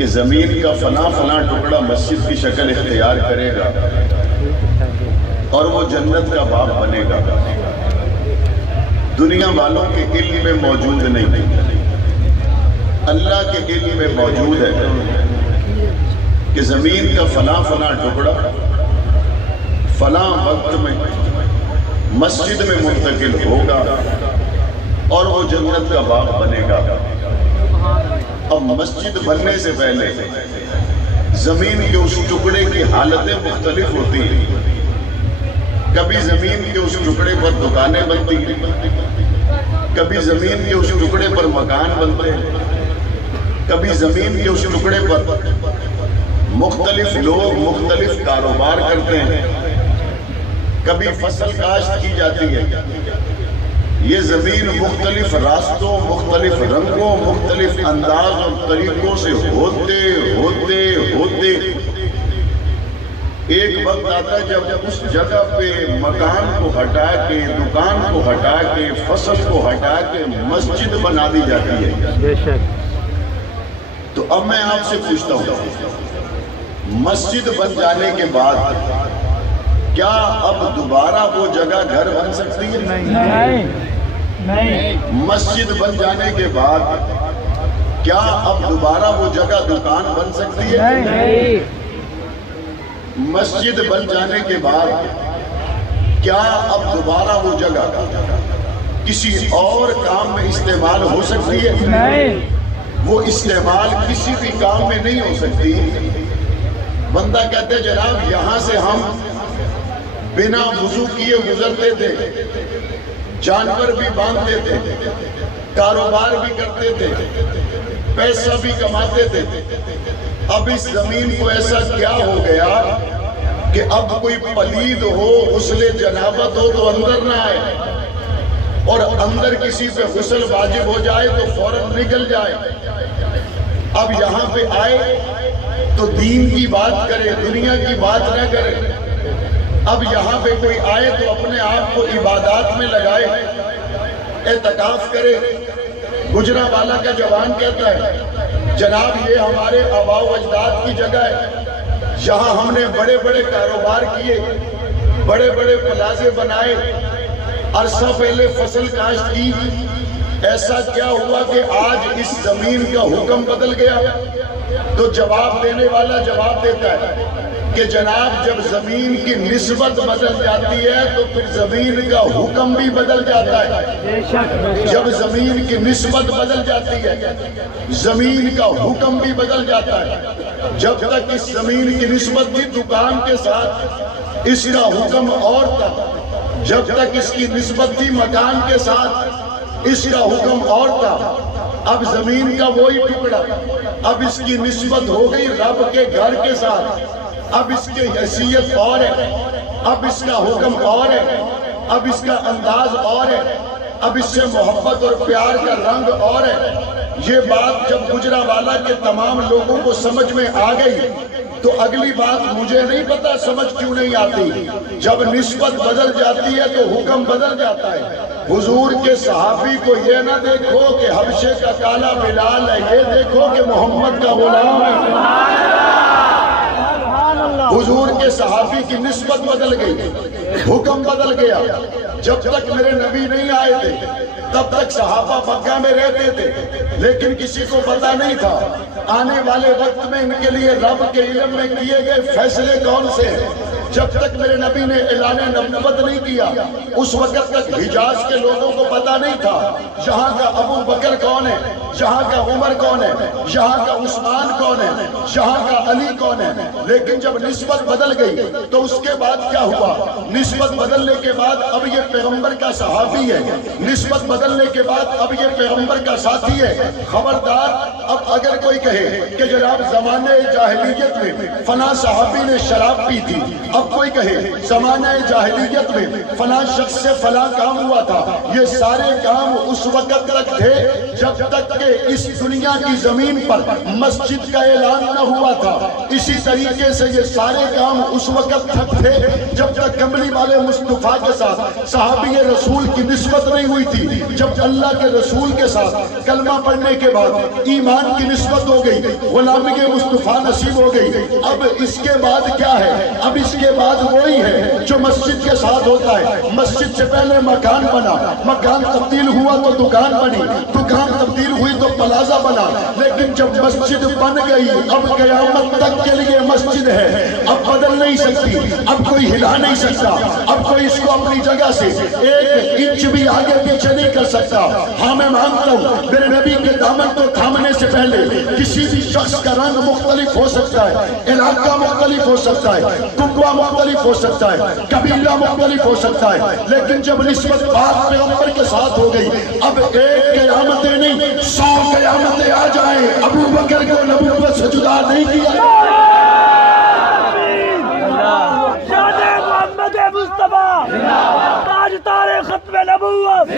کہ زمین کا فلاں ٹکڑا مسجد کی شکل اختیار کرے گا اور وہ جنت کا باغ بنے گا۔ دنیا والوں کے علم میں موجود نہیں، اللہ کے علم میں موجود ہے کہ زمین کا فلاں ٹکڑا فلاں وقت میں مسجد میں منتقل ہوگا اور وہ جنت کا باغ بنے گا۔ اب مسجد بننے سے پہلے زمین کے اس ٹکڑے کی حالتیں مختلف ہوتی ہیں۔ کبھی زمین کے اس ٹکڑے پر دکانیں بنتی ہیں، کبھی زمین کے اس ٹکڑے پر مکان بنتے ہیں، کبھی زمین کے اس ٹکڑے پر مختلف لوگ مختلف کاروبار کرتے ہیں، کبھی فصل کاشت کی جاتی ہے۔ یہ زمین مختلف راستوں، مختلف رنگوں، مختلف انداز اور طریقوں سے ہوتے ایک وقت آتا ہے جب اس جگہ پہ مکان کو ہٹا کے، دکان کو ہٹا کے، فصل کو ہٹا کے مسجد بنا دی جاتی ہے۔ بے شک۔ تو اب میں آپ سے پوچھتا ہوں، مسجد بن جانے کے بعد کیا اب دوبارہ وہ جگہ گھر بن سکتی ہے؟ نہیں۔ مسجد بن جانے کے بعد کیا اب دوبارہ وہ جگہ دکان بن سکتی ہے؟ نہیں۔ مسجد بن جانے کے بعد کیا اب دوبارہ وہ جگہ کسی اور کام میں استعمال ہو سکتی ہے؟ نہیں۔ وہ استعمال کسی بھی کام میں نہیں ہو سکتی۔ بندہ کہتے ہیں جناب یہاں سے ہم بنا وضو کیے گزرتے تھے، جانور بھی باندھتے تھے، کاروبار بھی کرتے تھے، پیسہ بھی کماتے تھے۔ اب اس زمین کو ایسا کیا ہو گیا کہ اب کوئی پلید ہو، غسل جنابت ہو تو اندر نہ آئے، اور اندر کسی پہ غسل واجب ہو جائے تو فوراً نکل جائے۔ اب یہاں پہ آئے تو دین کی بات کرے، دنیا کی بات نہ کرے۔ اب یہاں پہ کوئی آئے تو اپنے آپ کو عبادات میں لگائے، اعتکاف کرے۔ گجرانوالہ کا جوان کہتا ہے جناب یہ ہمارے آباء و اجداد کی جگہ ہے، یہاں ہم نے بڑے بڑے کاروبار کیے، بڑے بڑے پلازے بنائے، عرصہ پہلے فصل کاشت کی، ایسا کیا ہوا کہ آج اس زمین کا حکم بدل گیا؟ تو جواب دینے والا جواب دیتا ہے کہ جناب جب زمین کی نسبت بدل جاتی ہے تو پھر زمین کا حکم بھی بدل جاتا ہے۔ جب زمین کی نسبت بدل جاتی ہے زمین کا حکم بھی بدل جاتا ہے۔ جب تک اس زمین کی نسبت تھی دکان کے ساتھ اس کا حکم اور تھا، جب تک اس کی نسبت تھی مکان کے ساتھ اس کا حکم اور تھا۔ اب زمین کا وہی ٹکڑا، اب اس کی نسبت ہو گئی رب کے گھر کے ساتھ، اب اس کی حیثیت اور ہے، اب اس کا حکم اور ہے، اب اس کا انداز اور ہے، اب اس سے محبت اور پیار کا رنگ اور ہے۔ یہ بات جب گجرانوالہ کے تمام لوگوں کو سمجھ میں آ گئی تو اگلی بات مجھے نہیں پتا سمجھ کیوں نہیں آتی۔ جب نسبت بدل جاتی ہے تو حکم بدل جاتا ہے۔ حضور کے صحابی کو یہ نہ دیکھو کہ حبشے کا کالا بلال ہے، یہ دیکھو کہ محمد کا غلام ہے۔ حضور کے صحابی کی نسبت بدل گئی، حکم بدل گیا۔ جب تک میرے نبی نہیں آئے تھے تب تک صحابہ مکہ میں رہتے تھے، لیکن کسی کو پتا نہیں تھا آنے والے وقت میں ان کے لیے رب کے علم میں کیے گئے فیصلے کون سے ہیں۔ جب تک میرے نبی نے اعلان نبوت نہیں کیا اس وقت تک حجاز کے لوگوں کو پتا نہیں تھا یہاں کا ابو بکر کون ہے، یہاں کا عمر کون ہے، یہاں کا عثمان کون ہے، یہاں کا علی کون ہے۔ لیکن جب نسبت بدل گئی تو اس کے بعد کیا ہوا؟ نسبت بدلنے کے بعد اب یہ پیغمبر کا صحابی ہے، نسبت بدلنے کے بعد اب یہ پیغمبر کا ساتھی ہے۔ خبردار اب اگر کوئی کہے کہ جناب زمانہ جاہلیت میں فلاں صحابی نے شراب پی تھی، اب کوئی کہے زمانہ جاہلیت میں فلاں شخص سے فلاں کام ہوا تھا، یہ سارے کام اس وقت تک تھے جب تک کہ اس دنیا کی زمین پر مسجد کا اعلان نہ ہوا تھا، اسی طریقے سے یہ سارے کام اس وقت تک تھے جب تک کملی والے مصطفیٰ کے ساتھ صحابی رسول کی نسبت نہیں ہوئی تھی۔ جب اللہ کے رسول کے ساتھ کلمہ پڑھنے کے بعد ایمان کی نسبت ہو گئی، غلامی مصطفیٰ نصیب ہو گئی، اب اس کے بعد کیا ہے؟ اب اس کے بعد وہی ہے جو مسجد کے ساتھ ہوتا ہے۔ مسجد سے پہلے مکان بنا، مکان تبدیل ہوا تو دکان بنی، دکان تبدیل ہوئی تو پلازہ بنا، لیکن جب مسجد بن گئی اب قیامت تک کے لیے مسجد ہے، اب بدل نہیں سکتی، اب کوئی ہلا نہیں سکتا، اب کوئی اس کو اپنی جگہ سے ایک انچ بھی آگے پیچھے نہیں کر سکتا۔ ہاں میں مانتا ہوں میرے نبی کے دامن کو تھامنے سے پہلے کسی بھی شخص کا رنگ مختلف ہو سکتا ہے، علاقہ مختلف ہو سکتا ہے، کنبہ مختلف ہو سکتا ہے، قبیلہ مختلف ہو سکتا ہے، لیکن جب نسبت پاک پیغمبر کے ساتھ ہو گئی اب ایک قیامتیں نہیں 100 قیامتیں آ جائیں ابو بکر کو نبوت سے جدا نہیں کیا۔ محمد مصطفیٰ تاج تارے ختم نبوت